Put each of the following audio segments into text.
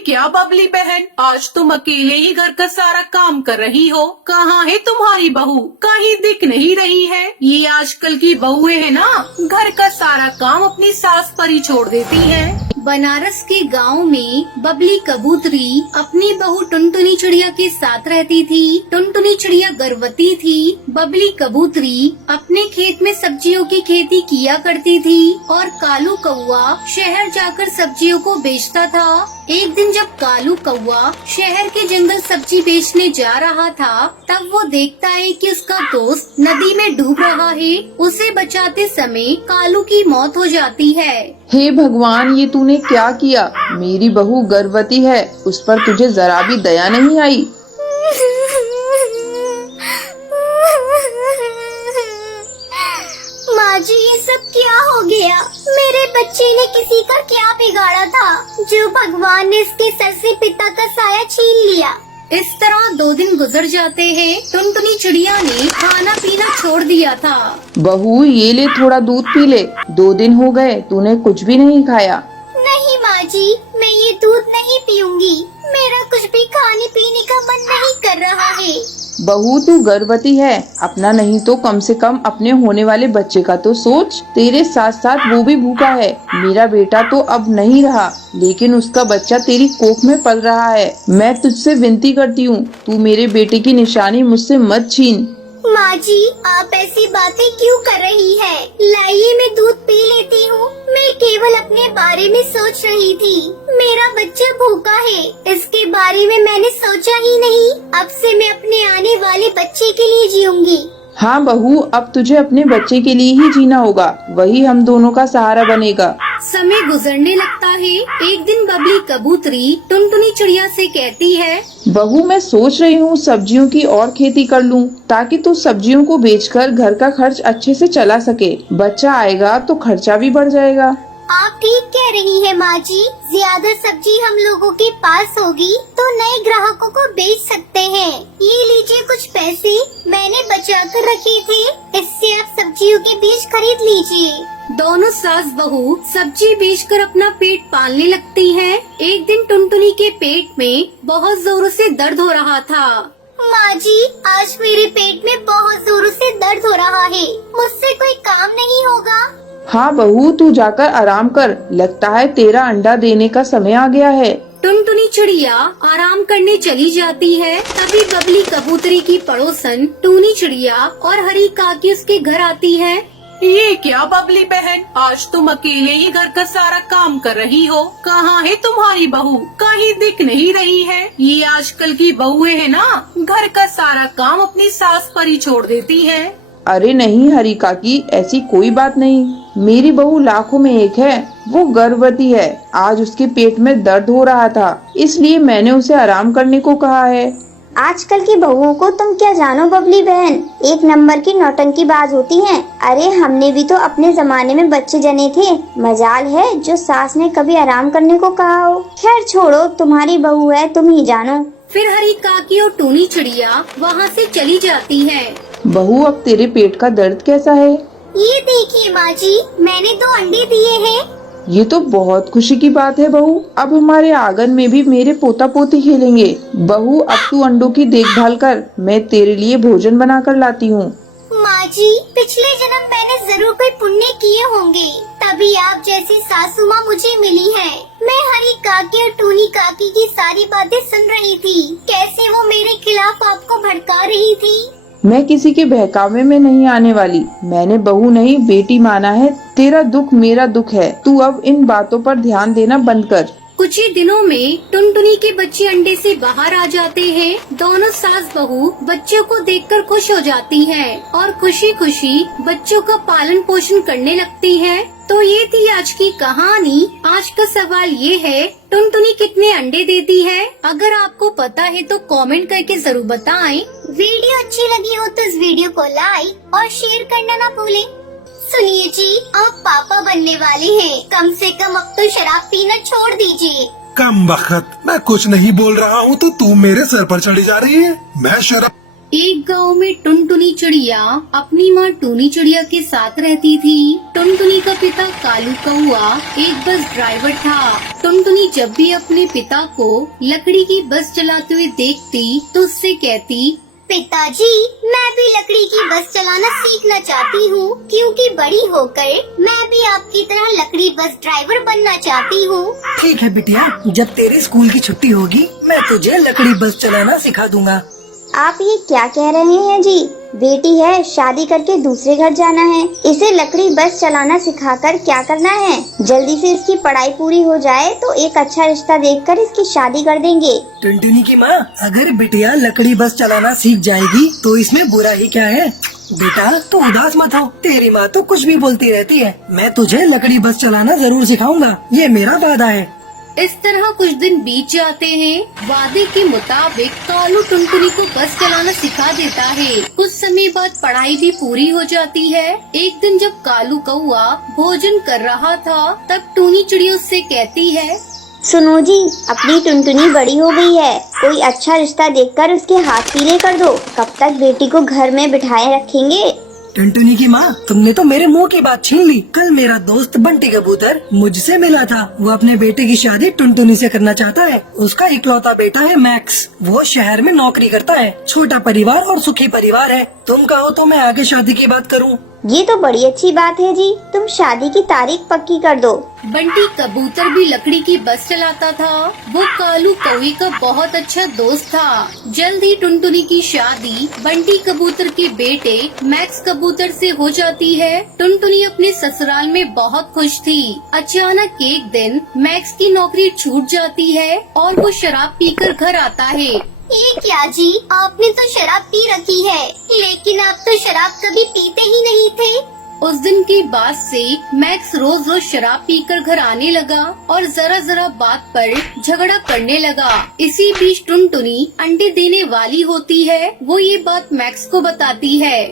क्या बबली बहन, आज तुम अकेले ही घर का सारा काम कर रही हो? कहाँ है तुम्हारी बहू? कहीं दिख नहीं रही है। ये आजकल की बहुएं है ना, घर का सारा काम अपनी सास पर ही छोड़ देती है। बनारस के गांव में बबली कबूतरी अपनी बहू टुनटुनी चिड़िया के साथ रहती थी। टुनटुनी चिड़िया गर्भवती थी। बबली कबूतरी अपने खेत में सब्जियों की खेती किया करती थी और कालू कौवा शहर जाकर सब्जियों को बेचता था। एक दिन जब कालू कौवा शहर के जंगल सब्जी बेचने जा रहा था, तब वो देखता है कि उसका दोस्त नदी में डूब रहा है। उसे बचाते समय कालू की मौत हो जाती है। हे भगवान, ये तूने क्या किया? मेरी बहू गर्भवती है, उस पर तुझे जरा भी दया नहीं आई। माँ जी, ये सब क्या हो गया? मेरे बच्चे ने किसी का क्या बिगाड़ा था जो भगवान ने इसके सर से पिता का साया छीन लिया? इस तरह 2 दिन गुजर जाते हैं। टुनटुनी चिड़िया ने खाना पीना छोड़ दिया था। बहू, ये ले थोड़ा दूध पी ले। 2 दिन हो गए तूने कुछ भी नहीं खाया। नहीं माँ जी, मैं ये दूध नहीं पीऊंगी। मेरा कुछ भी खाने पीने का मन नहीं कर रहा है। बहू, तू गर्भवती है, अपना नहीं तो कम से कम अपने होने वाले बच्चे का तो सोच। तेरे साथ साथ वो भी भूखा है। मेरा बेटा तो अब नहीं रहा, लेकिन उसका बच्चा तेरी कोख में पल रहा है। मैं तुझसे विनती करती हूँ, तू मेरे बेटे की निशानी मुझसे मत छीन। माँ जी, आप ऐसी बातें क्यों कर रही है? लाइए, मैं दूध पी लेती हूँ। मैं केवल अपने बारे में सोच रही थी। मेरा बच्चा भूखा है, इसके बारे में मैंने सोचा ही नहीं। अब से मैं अपने आने वाले बच्चे के लिए जीऊंगी। हाँ बहू, अब तुझे अपने बच्चे के लिए ही जीना होगा, वही हम दोनों का सहारा बनेगा। समय गुजरने लगता है। एक दिन बबली कबूतरी टुनटुनी चिड़िया से कहती है, बहू, मैं सोच रही हूँ सब्जियों की और खेती कर लूँ, ताकि तू सब्जियों को बेचकर घर का खर्च अच्छे से चला सके। बच्चा आएगा तो खर्चा भी बढ़ जाएगा। आप ठीक कह रही है माँ जी। ज्यादा सब्जी हम लोगों के पास होगी तो नए ग्राहकों को बेच सकते हैं। ये लीजिए कुछ पैसे, मैंने बचा कर रखे थे। इससे आप सब्जियों के बीज खरीद लीजिए। दोनों सास बहू सब्जी बेचकर अपना पेट पालने लगती हैं। एक दिन टुनटुनी के पेट में बहुत जोरों से दर्द हो रहा था। माँ जी, आज मेरे पेट में बहुत जोरों से दर्द हो रहा है। मुझसे कोई काम नहीं होगा? हाँ बहू, तू जाकर आराम कर। लगता है तेरा अंडा देने का समय आ गया है। टुनटुनी चिड़िया आराम करने चली जाती है। तभी बबली कबूतरी की पड़ोसन टूनी चिड़िया और हरी काकी उसके घर आती है। ये क्या बबली बहन, आज तुम अकेले ही घर का सारा काम कर रही हो? कहाँ है तुम्हारी बहू? कहीं दिख नहीं रही है। ये आजकल की बहुएं है ना, घर का सारा काम अपनी सास पर ही छोड़ देती है। अरे नहीं हरी काकी, ऐसी कोई बात नहीं। मेरी बहू लाखों में एक है। वो गर्भवती है। आज उसके पेट में दर्द हो रहा था, इसलिए मैंने उसे आराम करने को कहा है। आजकल की बहुओं को तुम क्या जानो बबली बहन, एक नंबर की नौटंकी बाज होती हैं। अरे हमने भी तो अपने जमाने में बच्चे जने थे। मजाल है जो सास ने कभी आराम करने को कहा हो। खैर छोड़ो, तुम्हारी बहू है, तुम ही जानो। फिर हरी काकी और टूनी चिड़िया वहाँ से चली जाती है। बहू, अब तेरे पेट का दर्द कैसा है? ये देखिए माँ जी, मैंने 2 अंडे दिए हैं। ये तो बहुत खुशी की बात है बहू। अब हमारे आंगन में भी मेरे पोता पोती खेलेंगे। बहू, अब तू अंडों की देखभाल कर, मैं तेरे लिए भोजन बना कर लाती हूँ। माँ जी, पिछले जन्म मैंने जरूर कोई पुण्य किए होंगे, तभी आप जैसी सासू माँ मुझे मिली है। मैं हरी काकी और टूनी काकी की सारी बातें सुन रही थी। कैसे वो मेरे खिलाफ आपको भड़का रही थी। मैं किसी के बहकावे में नहीं आने वाली। मैंने बहू नहीं बेटी माना है। तेरा दुख मेरा दुख है। तू अब इन बातों पर ध्यान देना बंद कर। कुछ ही दिनों में टुनटुनी के बच्चे अंडे से बाहर आ जाते हैं। दोनों सास बहू बच्चों को देखकर खुश हो जाती हैं और खुशी खुशी बच्चों का पालन पोषण करने लगती हैं। तो ये थी आज की कहानी। आज का सवाल ये है, टुनटुनी कितने अंडे देती है? अगर आपको पता है तो कमेंट करके जरूर बताएं। वीडियो अच्छी लगी हो तो इस वीडियो को लाइक और शेयर करना ना भूलें। सुनिए जी, आप पापा बनने वाले हैं, कम से कम अब तो शराब पीना छोड़ दीजिए। कम बखत, मैं कुछ नहीं बोल रहा हूँ तो तू मेरे सर पर चढ़ी जा रही है। मैं शराब एक गांव में टुनटुनी चिड़िया अपनी माँ टूनी चिड़िया के साथ रहती थी। टुनटुनी का पिता कालू कौआ एक बस ड्राइवर था। टुनटुनी जब भी अपने पिता को लकड़ी की बस चलाते हुए देखती तो उससे कहती, पिताजी, मैं भी लकड़ी की बस चलाना सीखना चाहती हूँ, क्योंकि बड़ी होकर मैं भी आपकी तरह लकड़ी बस ड्राइवर बनना चाहती हूँ। ठीक है बिटिया, जब तेरे स्कूल की छुट्टी होगी मैं तुझे लकड़ी बस चलाना सिखा दूंगा। आप ये क्या कह रहे हैं जी? बेटी है, शादी करके दूसरे घर जाना है, इसे लकड़ी बस चलाना सिखाकर क्या करना है? जल्दी से इसकी पढ़ाई पूरी हो जाए तो एक अच्छा रिश्ता देखकर इसकी शादी कर देंगे। टुनटुनी की माँ, अगर बिटिया लकड़ी बस चलाना सीख जाएगी तो इसमें बुरा ही क्या है? बेटा तू उदास मत हो, तेरी माँ तो कुछ भी बोलती रहती है। मैं तुझे लकड़ी बस चलाना जरूर सिखाऊंगा, ये मेरा वादा है। इस तरह कुछ दिन बीत जाते हैं। वादे के मुताबिक कालू टुनटुनी को बस चलाना सिखा देता है। कुछ समय बाद पढ़ाई भी पूरी हो जाती है। एक दिन जब कालू कौआ भोजन कर रहा था तब टूनी चिड़िया उससे कहती है, सुनो जी, अपनी टुनटुनी बड़ी हो गई है, कोई अच्छा रिश्ता देखकर उसके हाथ पीले कर दो। कब तक बेटी को घर में बिठाए रखेंगे? टुनटुनी की माँ, तुमने तो मेरे मुंह की बात छीन ली। कल मेरा दोस्त बंटी कबूतर मुझसे मिला था। वो अपने बेटे की शादी टुनटुनी से करना चाहता है। उसका इकलौता बेटा है मैक्स। वो शहर में नौकरी करता है। छोटा परिवार और सुखी परिवार है। तुम कहो तो मैं आगे शादी की बात करूँ? ये तो बड़ी अच्छी बात है जी, तुम शादी की तारीख पक्की कर दो। बंटी कबूतर भी लकड़ी की बस चलाता था। वो कालू कौवे का बहुत अच्छा दोस्त था। जल्द ही टुनटुनी की शादी बंटी कबूतर के बेटे मैक्स कबूतर से हो जाती है। टुनटुनी अपने ससुराल में बहुत खुश थी। अचानक एक दिन मैक्स की नौकरी छूट जाती है और वो शराब पीकर घर आता है। ये क्या जी, आपने तो शराब पी रखी है, लेकिन आप तो शराब कभी पीते ही नहीं थे। उस दिन के बाद से मैक्स रोज रोज शराब पीकर घर आने लगा और जरा जरा बात पर झगड़ा करने लगा। इसी बीच टुनटुनी अंडे देने वाली होती है। वो ये बात मैक्स को बताती है।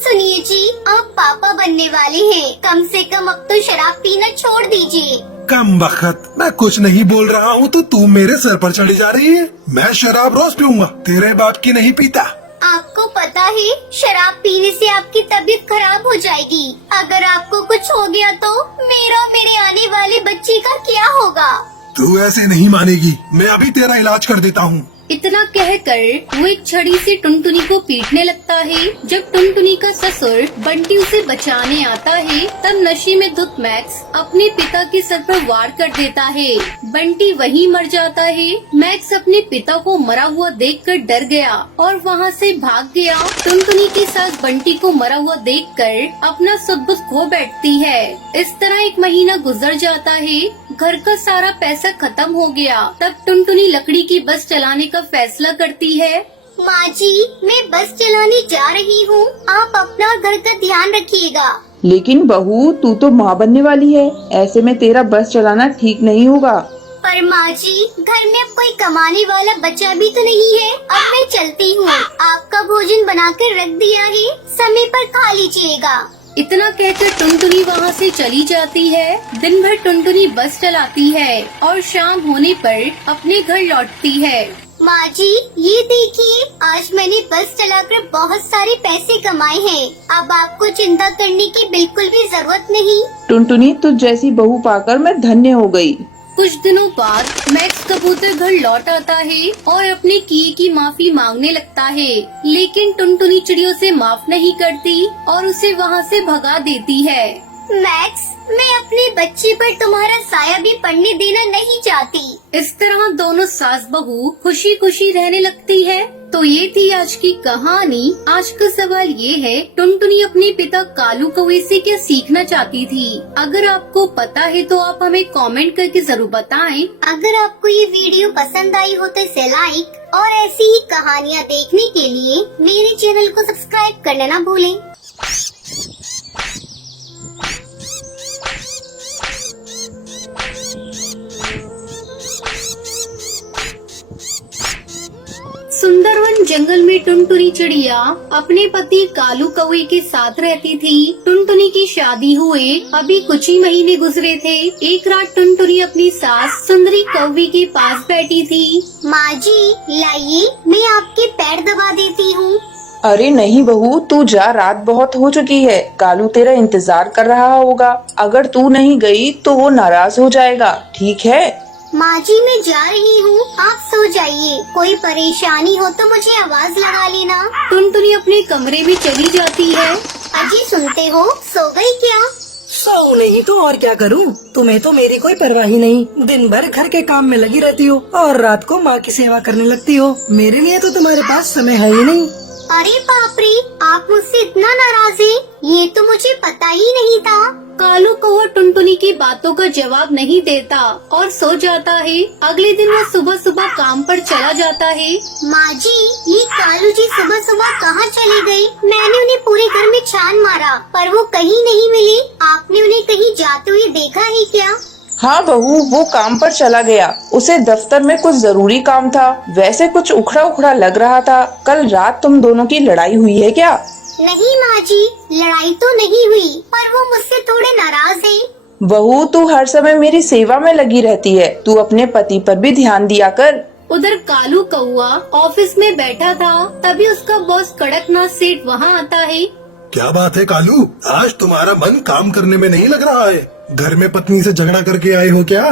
सुनिए जी, आप पापा बनने वाले हैं, कम से कम अब तो शराब पीना छोड़ दीजिए। कम बखत, मैं कुछ नहीं बोल रहा हूँ तो तू मेरे सर पर चढ़ी जा रही है। मैं शराब रोज पीऊंगा, तेरे बाप की नहीं पीता। आपको पता है, शराब पीने से आपकी तबीयत खराब हो जाएगी। अगर आपको कुछ हो गया तो मेरा और मेरे आने वाले बच्चे का क्या होगा? तू ऐसे नहीं मानेगी, मैं अभी तेरा इलाज कर देता हूँ। इतना कहकर वो एक छड़ी से टुनटुनी को पीटने लगता है। जब टुनटुनी का ससुर बंटी उसे बचाने आता है तब नशे में धुत मैक्स अपने पिता के सर पर वार कर देता है। बंटी वहीं मर जाता है। मैक्स अपने पिता को मरा हुआ देखकर डर गया और वहाँ से भाग गया। टुनटुनी के साथ बंटी को मरा हुआ देखकर अपना सब कुछ खो बैठती है। इस तरह एक महीना गुजर जाता है। घर का सारा पैसा खत्म हो गया। तब टुनटुनी लकड़ी की बस चलाने का फैसला करती है। माँ जी, मैं बस चलाने जा रही हूँ, आप अपना घर का ध्यान रखिएगा। लेकिन बहू, तू तो माँ बनने वाली है, ऐसे में तेरा बस चलाना ठीक नहीं होगा। पर माँ जी, घर में अब कोई कमाने वाला बच्चा भी तो नहीं है। अब मैं चलती हूँ, आपका भोजन बनाकर रख दिया है, समय पर खा लीजिएगा। इतना कहकर टुनटुनी वहाँ से चली जाती है। दिन भर टुनटुनी बस चलाती है और शाम होने पर अपने घर लौटती है। माँ जी, ये देखिए, आज मैंने बस चलाकर बहुत सारे पैसे कमाए हैं। अब आपको चिंता करने की बिल्कुल भी जरूरत नहीं। टुनटुनी, तुझ जैसी बहू पाकर मैं धन्य हो गई। कुछ दिनों बाद मैक्स कबूतर घर लौट आता है और अपने किए की माफी मांगने लगता है, लेकिन टुनटुनी चिड़ियों से माफ नहीं करती और उसे वहाँ से भगा देती है। मैक्स, मैं अपने बच्चे पर तुम्हारा साया भी पड़ने देना नहीं चाहती। इस तरह दोनों सास बहू खुशी खुशी रहने लगती है। तो ये थी आज की कहानी। आज का सवाल ये है, टुनटुनी अपने पिता कालू कौवे से क्या सीखना चाहती थी? अगर आपको पता है तो आप हमें कमेंट करके जरूर बताएं। अगर आपको ये वीडियो पसंद आई हो तो इसे लाइक और ऐसी ही कहानियाँ देखने के लिए मेरे चैनल को सब्सक्राइब करना ना भूलें। सुंदरवन जंगल में टुनटुनी चिड़िया अपने पति कालू कौवे के साथ रहती थी। टुनटुनी की शादी हुए अभी कुछ ही महीने गुजरे थे। एक रात टुनटुनी अपनी सास सुंदरी कौवे के पास बैठी थी। माँ जी, लाइए, मैं आपके पैर दबा देती हूँ। अरे नहीं बहू, तू जा, रात बहुत हो चुकी है। कालू तेरा इंतजार कर रहा होगा। अगर तू नहीं गई तो वो नाराज हो जाएगा, ठीक है? माँ जी मैं जा रही हूँ, आप सो जाइए। कोई परेशानी हो तो मुझे आवाज लगा लेना। टुनटुनी अपने कमरे में चली जाती है। अजी सुनते हो, सो गई क्या? सो नहीं तो और क्या करूं? तुम्हें तो मेरी कोई परवाह ही नहीं। दिन भर घर के काम में लगी रहती हो और रात को माँ की सेवा करने लगती हो। मेरे लिए तो तुम्हारे पास समय है ही नहीं। अरे बाप रे, आप मुझसे इतना नाराज हैं? ये तो मुझे पता ही नहीं था। कालू कौवा टुनटुनी की बातों का जवाब नहीं देता और सो जाता है। अगले दिन वो सुबह सुबह काम पर चला जाता है। माँ जी, ये कालू जी सुबह सुबह कहाँ चले गए? मैंने उन्हें पूरे घर में छान मारा पर वो कहीं नहीं मिले। आपने उन्हें कहीं जाते हुए देखा है क्या? हाँ बहू, वो काम पर चला गया। उसे दफ्तर में कुछ जरूरी काम था। वैसे कुछ उखड़ा उखड़ा लग रहा था। कल रात तुम दोनों की लड़ाई हुई है क्या? नहीं माँ जी, लड़ाई तो नहीं हुई, पर वो मुझसे थोड़े नाराज हैं। बहू, तू हर समय मेरी सेवा में लगी रहती है। तू अपने पति पर भी ध्यान दिया कर। उधर कालू कौवा ऑफिस में बैठा था, तभी उसका बॉस कड़कनाथ सेठ वहाँ आता है। क्या बात है कालू, आज तुम्हारा मन काम करने में नहीं लग रहा है? घर में पत्नी से झगड़ा करके आए हो क्या?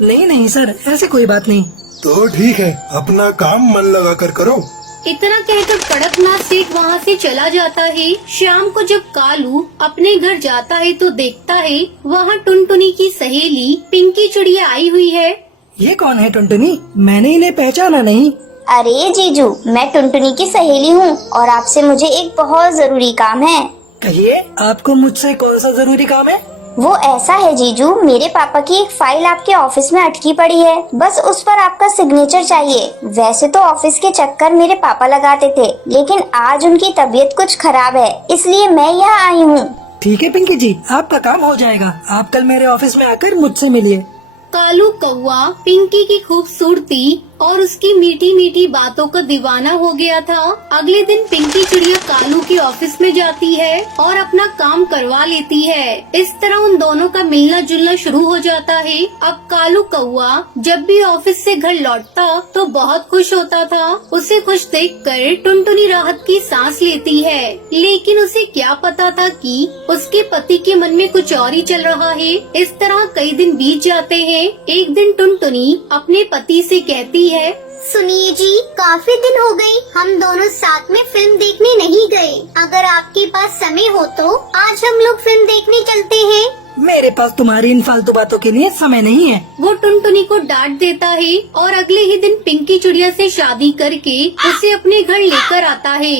नहीं नहीं सर, ऐसी कोई बात नहीं। तो ठीक है, अपना काम मन लगा कर करो। इतना कहकर कड़कनाथ सेठ वहाँ से चला जाता है। शाम को जब कालू अपने घर जाता है तो देखता है वहाँ टुनटुनी की सहेली पिंकी चिड़िया आई हुई है। ये कौन है टुनटुनी? मैंने इन्हें पहचाना नहीं। अरे जीजू, मैं टुनटुनी की सहेली हूँ और आपसे मुझे एक बहुत जरूरी काम है। कहिए, आपको मुझसे कौन सा जरूरी काम है? वो ऐसा है जीजू, मेरे पापा की एक फाइल आपके ऑफिस में अटकी पड़ी है। बस उस पर आपका सिग्नेचर चाहिए। वैसे तो ऑफिस के चक्कर मेरे पापा लगाते थे, लेकिन आज उनकी तबीयत कुछ खराब है, इसलिए मैं यहाँ आई हूँ। ठीक है पिंकी जी, आपका काम हो जाएगा। आप कल मेरे ऑफिस में आकर मुझसे मिलिए। कालू कौवा पिंकी की खूबसूरती और उसकी मीठी मीठी बातों का दीवाना हो गया था। अगले दिन पिंकी चिड़िया कालू के ऑफिस में जाती है और अपना काम करवा लेती है। इस तरह उन दोनों का मिलना जुलना शुरू हो जाता है। अब कालू कौवा जब भी ऑफिस से घर लौटता तो बहुत खुश होता था। उसे खुश देखकर टुनटुनी राहत की सांस लेती है, लेकिन उसे क्या पता था कि उसके पति के मन में कुछ और ही चल रहा है। इस तरह कई दिन बीत जाते हैं। एक दिन टुनटुनी अपने पति से कहती है, सुनिए जी, काफी दिन हो गए हम दोनों साथ में फिल्म देखने नहीं गए। अगर आपके पास समय हो तो आज हम लोग फिल्म देखने चलते हैं। मेरे पास तुम्हारी इन फालतू बातों के लिए समय नहीं है। वो टुनटुनी को डांट देता है और अगले ही दिन पिंकी चिड़िया से शादी करके उसे अपने घर लेकर आता है।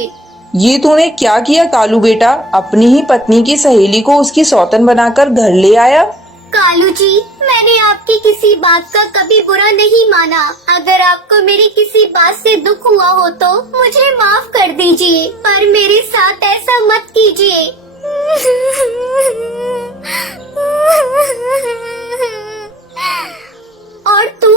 ये तूने क्या किया कालू बेटा? अपनी ही पत्नी की सहेली को उसकी सौतन बनाकर घर ले आया। कालू जी, मैंने आपकी किसी बात का कभी बुरा नहीं माना। अगर आपको मेरी किसी बात से दुख हुआ हो तो मुझे माफ कर दीजिए, पर मेरे साथ ऐसा मत कीजिए। और तू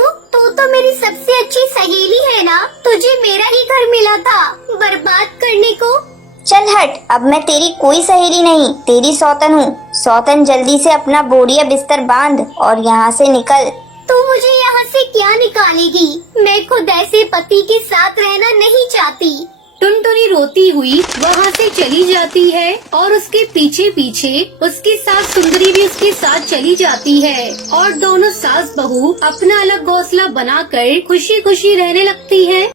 तो मेरी सबसे अच्छी सहेली है ना? तुझे मेरा ही घर मिला था बर्बाद करने को। चल हट, अब मैं तेरी कोई सहेली नहीं, तेरी सौतन हूँ। सौतन, जल्दी से अपना बोरिया बिस्तर बांध और यहाँ से निकल। तू मुझे यहाँ से क्या निकालेगी? मैं खुद ऐसे पति के साथ रहना नहीं चाहती। टुनटुनी रोती हुई वहाँ से चली जाती है और उसके पीछे पीछे उसकी सास सुंदरी भी उसके साथ चली जाती है और दोनों सास बहू अपना अलग घोंसला बनाकर खुशी खुशी रहने लगती है।